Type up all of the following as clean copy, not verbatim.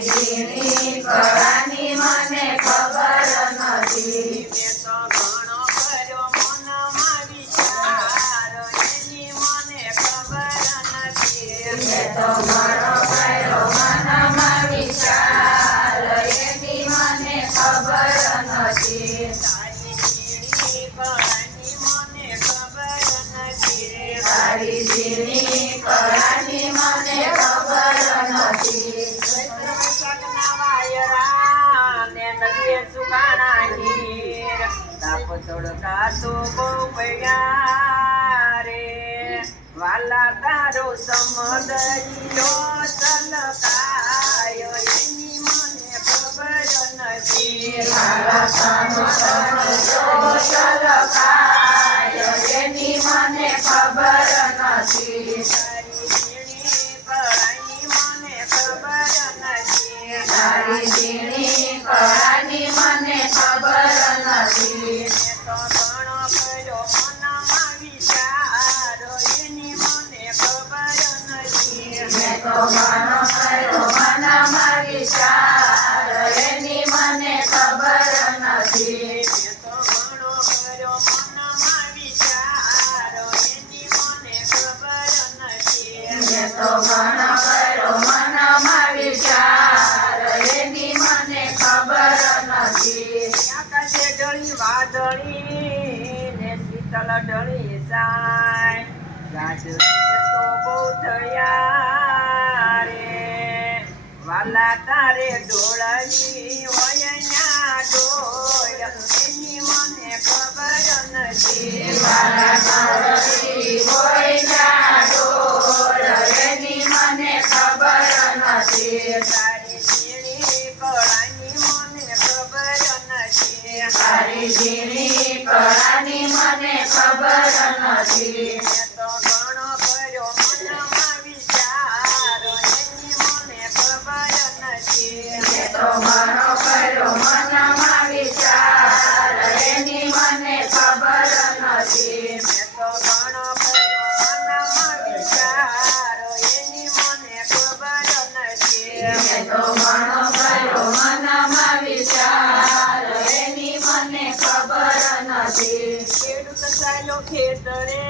ઝીણી કળાની મને ખબર નથી. મેં તો ઘણો કર્યો મનમાં વિચાર એની મને ખબર નથી. મેં તો ઘણો કર્યો મનમાં વિચાર એની મને ખબર નથી. તારી ઝીણી કળાની મને ખબર નથી. તારી ઝીણી કળાની મને ખબર નથી. ચૈત્ર વૈશાખના વાયરા ને નદીએ સુકાણા હીર તાપ તડકાતો બહુ પડ્યા રે વાલા તારો સમદરિયો છલકાયો એની મને ખબર નથી. મારા સમુદ્રનો છલકાયો એની મને ખબર નથી. તારી ઝીણી કળાની મને ખબર નથી. તારી ઝીણી કળાની મને ખબર નથી. મેં તો ઘણો કર્યો મનમાં વિચાર એની મને ખબર નથી. મેં તો ઘણો કર્યો મનમાં વિચાર એની મને ખબર નથી. મેં તો ઘણો કર્યો મનમાં વિચાર એની મને ખબર નથી. મેં તો ઘણો કર્યો મનમાં વિચાર એની મને ખબર નથી. આકાશે ઢળી વાદળી ને શીતળ ઢળી સાય ગાજ તો બહુ થયા રે વાલા તારે ઢોળવી હોય ન્યા ઢોળ એની મને ખબર નથી. મારા તારી હોય ના ઢોળ એની મને ખબર નથી. તારી ઝીણી કળાની મને ખબર નથી. તારી ઝીણી કળાની મને ખબર નથી. મેં તો ઘણો કર્યો મનમાં વિચાર એની મને ખબર નથી. મેં તો ઘણો કર્યો મનમાં વિચાર એની મને ખબર નથી. મેં તો ઘણો કર્યો મનમાં વિચાર એની મને ખબર નથી. મેં તો ઘણો કર્યો મનમાં વિચાર એની મને ખબર નથી. ખેડૂત ચાલ્યો ખેતરે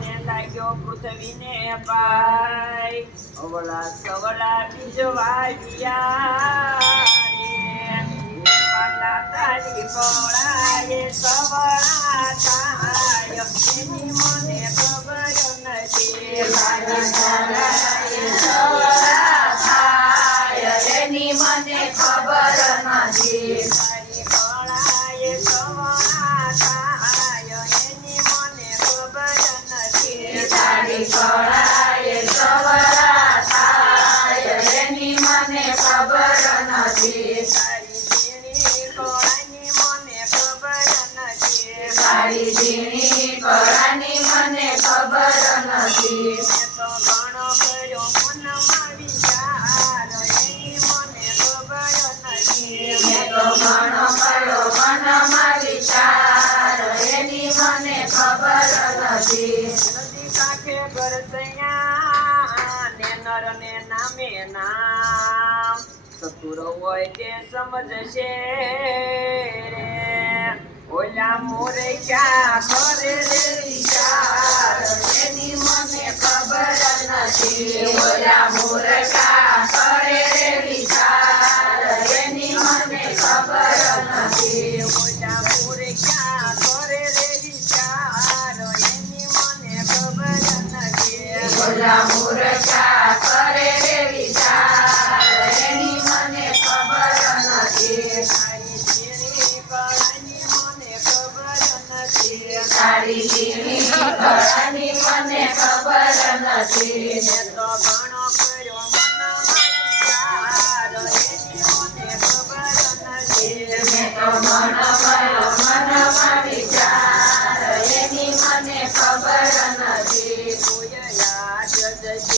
ને લાગ્યો પૃથ્વીને પાય અવળા સવળા બીજ વાવ્યા રે વાલા તારી કળાએ સવળા થાય એની મને ખબર નથી. તારી કળાએ સવળા થાય એની મને ખબર નથી. તારી કળાએ સવળા થાય એની મને ખબર નથી. તારી કળાએ સવળા થાય એની મને ખબર નથી. તારી ઝીણી કળાની મને ખબર નથી. તારી ઝીણી કળાની મને ખબર નથી. મેં તો ઘણો કર્યો મનમાં વિચાર એની મને ખબર નથી. મેં તો ઘણો કર્યો મનમાં વિચાર એની મને ખબર નથી. નદી કાંઠે ગરસૈયા ને નર ને નામે નામ ચતુર હોય તે સમજશે રે ઓલા મોરે ક્યાં કરે રે વિચાર એની મને ખબર નથી. ઓલા મૂર્ખા કરે રે વિચાર એની મને ખબર નથી. ઓલા મોરે ક્યાં કરે રે વિચાર એની મને ખબર નથી. ઓલા મૂર્ખા કરે રે વિચાર એની મને ખબર નથી. તારી ઝીણી કળાની મને ખબર નથી. તારી ઝીણી કળાની મને ખબર નથી. મેં તો ઘણો કર્યો મનમાં વિચાર એની મને ખબર નથી. મેં તો ઘણો